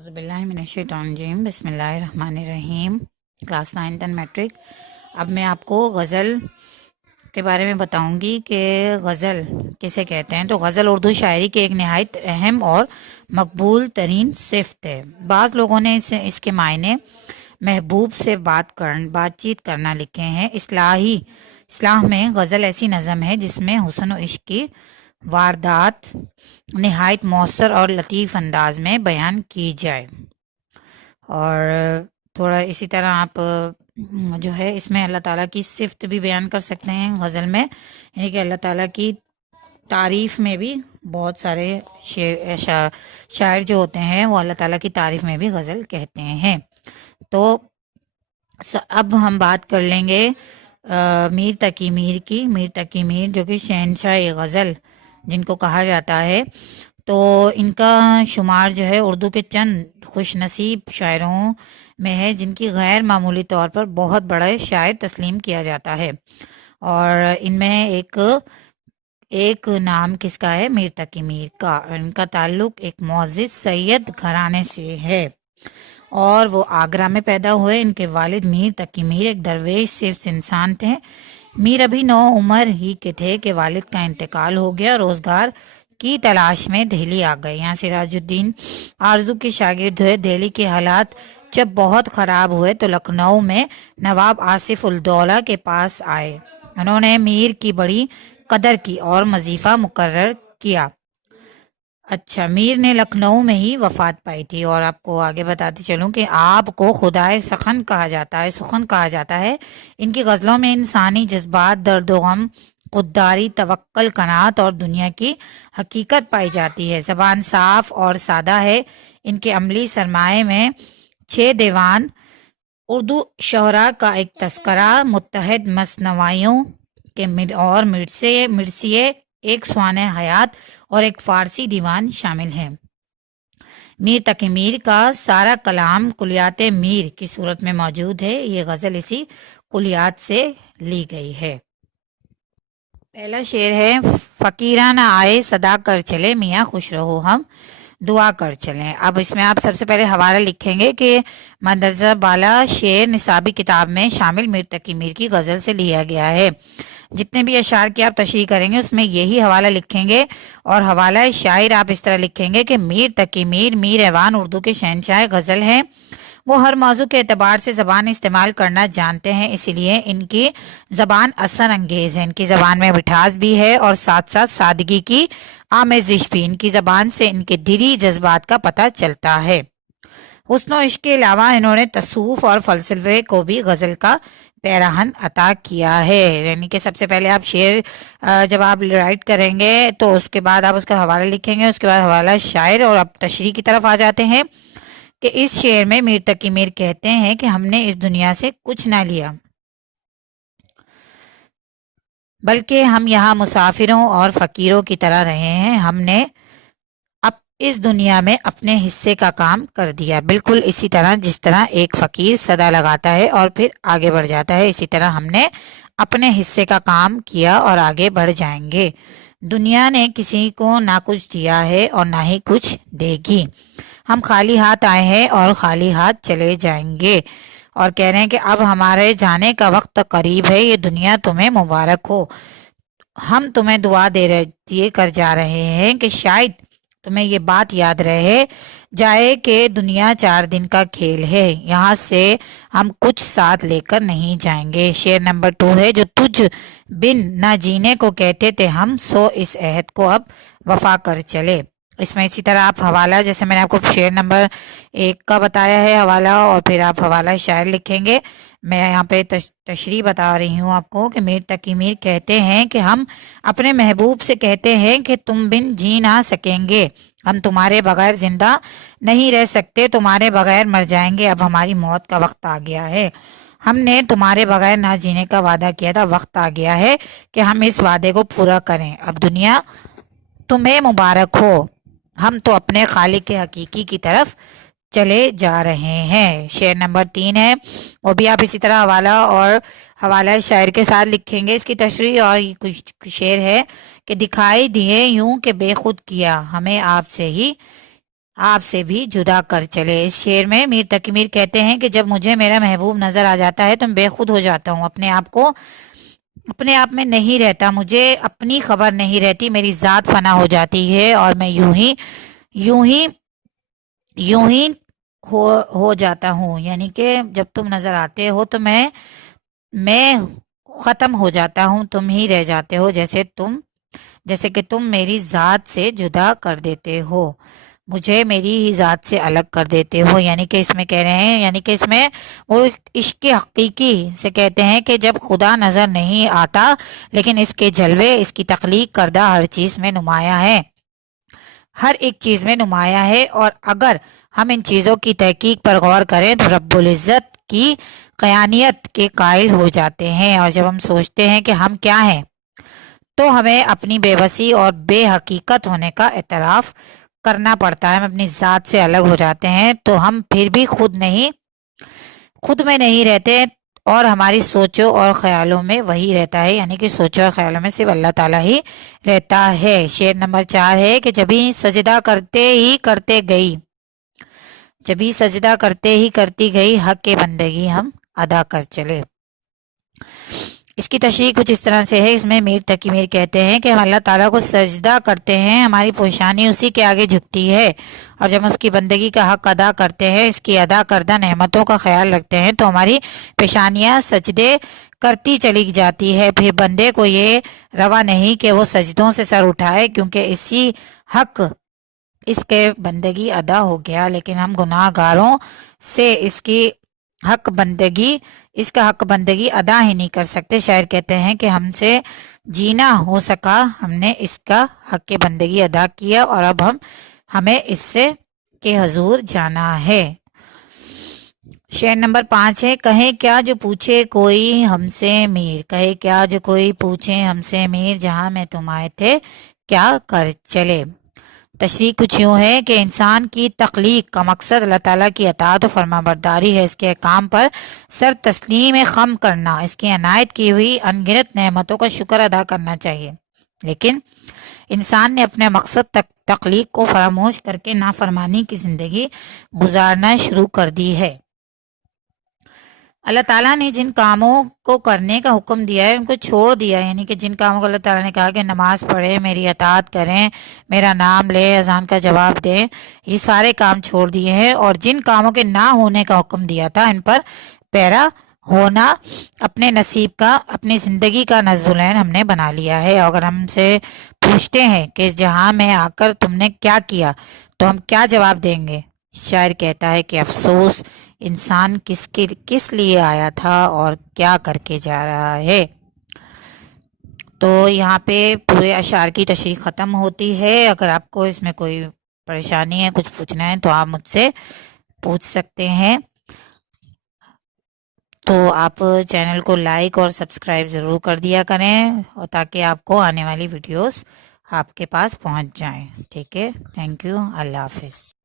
اعوذ باللہ من الشیطان الرجیم، بسم اللہ الرحمن الرحیم۔ Class 9 matric. اب میں آپ کو غزل کے بارے میں بتاؤں گی کہ غزل کسے کہتے ہیں۔ تو غزل اردو شاعری کے ایک نہایت اہم اور مقبول ترین صفت ہے۔ بعض لوگوں نے اس کے معنی محبوب سے بات چیت کرنا لکھے ہیں۔ اصطلاح میں غزل ایسی نظم ہے جس میں حسن و عشق کی واردات نہایت مؤثر اور لطیف انداز میں بیان کی جائے، اور تھوڑا اسی طرح آپ جو ہے اس میں اللہ تعالیٰ کی صفت بھی بیان کر سکتے ہیں غزل میں، یعنی کہ اللہ تعالیٰ کی تعریف میں بھی بہت سارے شاعر جو ہوتے ہیں وہ اللہ تعالیٰ کی تعریف میں بھی غزل کہتے ہیں۔ تو اب ہم بات کر لیں گے میر تقی میر کی۔ میر تقی میر جو کہ شہنشاہ غزل جن کو کہا جاتا ہے، تو ان کا شمار جو ہے اردو کے چند خوش نصیب شاعروں میں ہے جن کی غیر معمولی طور پر بہت بڑا شاعر تسلیم کیا جاتا ہے، اور ان میں ایک نام کس کا ہے؟ میر تقی میر کا۔ ان کا تعلق ایک معزز سید گھرانے سے ہے اور وہ آگرہ میں پیدا ہوئے۔ ان کے والد میر تقی میر ایک درویش صرف انسان تھے۔ میر ابھی 9 عمر ہی کے تھے کہ والد کا انتقال ہو گیا۔ روزگار کی تلاش میں دہلی آ گئے۔ یہاں سراج الدین آرزو کے شاگرد ہوئے۔ دہلی کے حالات جب بہت خراب ہوئے تو لکھنؤ میں نواب آصف الدولہ کے پاس آئے۔ انہوں نے میر کی بڑی قدر کی اور وظیفہ مقرر کیا۔ اچھا، میر نے لکھنؤ میں ہی وفات پائی تھی۔ اور آپ کو آگے بتاتی چلوں کہ آپ کو خدائے سخن کہا جاتا ہے۔ ان کی غزلوں میں انسانی جذبات، درد و غم، خودداری، توکل، قناعت اور دنیا کی حقیقت پائی جاتی ہے۔ زبان صاف اور سادہ ہے۔ ان کے عملی سرمایہ میں 6 دیوان، اردو شعراء کا ایک تذکرہ، متعدد مثنویوں کے اور مرثیے، ایک سوانح حیات اور ایک فارسی دیوان شامل ہیں۔ میر تقی میر کا سارا کلام کلیات میر کی صورت میں موجود ہے۔ یہ غزل اسی کلیات سے لی گئی ہے۔ پہلا شعر ہے: فقیرانہ آئے صدا کر چلے، میاں خوش رہو ہم دعا کر چلیں۔ اب اس میں آپ سب سے پہلے حوالہ لکھیں گے کہ مندرجہ بالا شعر نصابی کتاب میں شامل میر تقی میر کی غزل سے لیا گیا ہے۔ جتنے بھی اشعار کی آپ تشریح کریں گے اس میں یہی حوالہ لکھیں گے، اور حوالہ شاعر آپ اس طرح لکھیں گے کہ میر تقی میر ایوان اردو کے شہنشاہ غزل ہیں۔ وہ ہر موضوع کے اعتبار سے زبان استعمال کرنا جانتے ہیں، اسی لیے ان کی زبان اثر انگیز ہے۔ ان کی زبان میں مٹھاس بھی ہے اور ساتھ ساتھ سادگی کی آمیزش بھی۔ ان کی زبان سے ان کے دلی جذبات کا پتہ چلتا ہے۔ حسن و عشق کے علاوہ انہوں نے تصوف اور فلسفے کو بھی غزل کا پیراہن عطا کیا ہے۔ یعنی کہ سب سے پہلے آپ شعر جب آپ رائٹ کریں گے تو اس کے بعد آپ اس کا حوالہ لکھیں گے، اس کے بعد حوالہ شاعر، اور آپ تشریح کی طرف آ جاتے ہیں کہ اس شعر میں میر تقی میر کہتے ہیں کہ ہم نے اس دنیا سے کچھ نہ لیا، بلکہ ہم یہاں مسافروں اور فقیروں کی طرح رہے ہیں۔ ہم نے اب اس دنیا میں اپنے حصے کا کام کر دیا، بالکل اسی طرح جس طرح ایک فقیر صدا لگاتا ہے اور پھر آگے بڑھ جاتا ہے، اسی طرح ہم نے اپنے حصے کا کام کیا اور آگے بڑھ جائیں گے۔ دنیا نے کسی کو نہ کچھ دیا ہے اور نہ ہی کچھ دے گی۔ ہم خالی ہاتھ آئے ہیں اور خالی ہاتھ چلے جائیں گے، اور کہہ رہے ہیں کہ اب ہمارے جانے کا وقت قریب ہے، یہ دنیا تمہیں مبارک ہو۔ ہم تمہیں دعا دیے کر جا رہے ہیں کہ شاید تمہیں یہ بات یاد رہے جائے کہ دنیا 4 دن کا کھیل ہے، یہاں سے ہم کچھ ساتھ لے کر نہیں جائیں گے۔ شعر نمبر 2 ہے: جو تجھ بن نہ جینے کو کہتے تھے ہم، سو اس عہد کو اب وفا کر چلے۔ اس میں اسی طرح آپ حوالہ، جیسے میں نے آپ کو شعر نمبر 1 کا بتایا ہے حوالہ، اور پھر آپ حوالہ شاعر لکھیں گے۔ میں یہاں پہ تشریح بتا رہی ہوں آپ کو کہ میر تقی میر کہتے ہیں کہ ہم اپنے محبوب سے کہتے ہیں کہ تم بن جی نہ سکیں گے، ہم تمہارے بغیر زندہ نہیں رہ سکتے، تمہارے بغیر مر جائیں گے، اب ہماری موت کا وقت آ گیا ہے۔ ہم نے تمہارے بغیر نہ جینے کا وعدہ کیا تھا، وقت آ گیا ہے کہ ہم اس وعدے کو پورا کریں، اب دنیا تمہیں مبارک ہو، ہم تو اپنے خالق حقیقی کی طرف چلے جا رہے ہیں۔ شعر نمبر 3 ہے، وہ بھی آپ اسی طرح حوالہ اور حوالہ شاعر کے ساتھ لکھیں گے اس کی تشریح، اور یہ کچھ شعر ہے کہ دکھائی دیے یوں کہ بے خود کیا، ہمیں آپ سے ہی آپ سے بھی جدا کر چلے۔ اس شعر میں میر تقی میر کہتے ہیں کہ جب مجھے میرا محبوب نظر آ جاتا ہے تو میں بے خود ہو جاتا ہوں، اپنے آپ میں نہیں رہتا، مجھے اپنی خبر نہیں رہتی، میری ذات فنا ہو جاتی ہے اور میں یوں ہی یوں ہی ہو جاتا ہوں، یعنی کہ جب تم نظر آتے ہو تو میں ختم ہو جاتا ہوں، تم ہی رہ جاتے ہو، جیسے کہ تم میری ذات سے جدا کر دیتے ہو، مجھے میری ہی ذات سے الگ کر دیتے ہو۔ یعنی کہ اس میں کہہ رہے ہیں، یعنی کہ اس میں وہ عشق حقیقی سے کہتے ہیں کہ جب خدا نظر نہیں آتا لیکن اس کے جلوے، اس کی تخلیق کردہ ہر چیز میں نمایاں ہے، ہر ایک چیز میں نمایاں ہے، اور اگر ہم ان چیزوں کی تحقیق پر غور کریں تو رب العزت کی قیانیت کے قائل ہو جاتے ہیں، اور جب ہم سوچتے ہیں کہ ہم کیا ہیں تو ہمیں اپنی بے بسی اور بے حقیقت ہونے کا اعتراف کرنا پڑتا ہے، ہم اپنی ذات سے الگ ہو جاتے ہیں تو ہم پھر بھی خود میں نہیں رہتے، اور ہماری سوچوں اور خیالوں میں وہی رہتا ہے، یعنی کہ سوچوں اور خیالوں میں صرف اللہ تعالیٰ ہی رہتا ہے۔ شعر نمبر 4 ہے کہ جبھی سجدہ کرتی گئی حق کے بندگی ہم ادا کر چلے۔ اس کی تشریح کچھ اس طرح سے ہے، اس میں میر تقی میر کہتے ہیں کہ ہم اللہ تعالیٰ کو سجدہ کرتے ہیں، ہماری پیشانی اسی کے آگے جھکتی ہے، اور جب ہم اس کی بندگی کا حق ادا کرتے ہیں، اس کی ادا کردہ نعمتوں کا خیال رکھتے ہیں تو ہماری پیشانیاں سجدے کرتی چلی جاتی ہے، پھر بندے کو یہ روا نہیں کہ وہ سجدوں سے سر اٹھائے، کیونکہ اس کے بندگی ادا ہو گیا، لیکن ہم گناہ گاروں سے اس کا حق بندگی ادا ہی نہیں کر سکتے۔ شاعر کہتے ہیں کہ ہم سے جینا ہو سکا، ہم نے اس کا حق بندگی ادا کیا، اور اب ہمیں اس سے کے حضور جانا ہے۔ شعر نمبر 5 ہے، کہیں کیا جو پوچھے کوئی ہم سے میر، کہے کیا جو کوئی پوچھے ہم سے میر، جہاں میں تم آئے تھے کیا کر چلے۔ تشریح کچھ یوں ہے کہ انسان کی تخلیق کا مقصد اللہ تعالیٰ کی اطاعت و فرما برداری ہے، اس کے احکام پر سر تسلیم خم کرنا، اس کی عنایت کی ہوئی ان گنت نعمتوں کا شکر ادا کرنا چاہیے، لیکن انسان نے اپنے مقصد تخلیق کو فراموش کر کے نافرمانی کی زندگی گزارنا شروع کر دی ہے۔ اللہ تعالیٰ نے جن کاموں کو کرنے کا حکم دیا ہے ان کو چھوڑ دیا، یعنی کہ جن کاموں کو اللہ تعالیٰ نے کہا کہ نماز پڑھیں، میری اطاعت کریں، میرا نام لے، اذان کا جواب دیں، یہ سارے کام چھوڑ دیے ہیں، اور جن کاموں کے نہ ہونے کا حکم دیا تھا ان پر پیرا ہونا اپنے نصیب کا، اپنی زندگی کا نصب العین ہم نے بنا لیا ہے۔ اگر ہم سے پوچھتے ہیں کہ جہاں میں آ کر تم نے کیا کیا تو ہم کیا جواب دیں گے؟ شاعر کہتا ہے کہ افسوس، انسان کس لیے آیا تھا اور کیا کر کے جا رہا ہے۔ تو یہاں پہ پورے اشعار کی تشریح ختم ہوتی ہے۔ اگر آپ کو اس میں کوئی پریشانی ہے، کچھ پوچھنا ہے تو آپ مجھ سے پوچھ سکتے ہیں۔ تو آپ چینل کو لائک اور سبسکرائب ضرور کر دیا کریں، اور تاکہ آپ کو آنے والی ویڈیوز آپ کے پاس پہنچ جائیں۔ ٹھیک ہے، تھینک یو، اللہ حافظ۔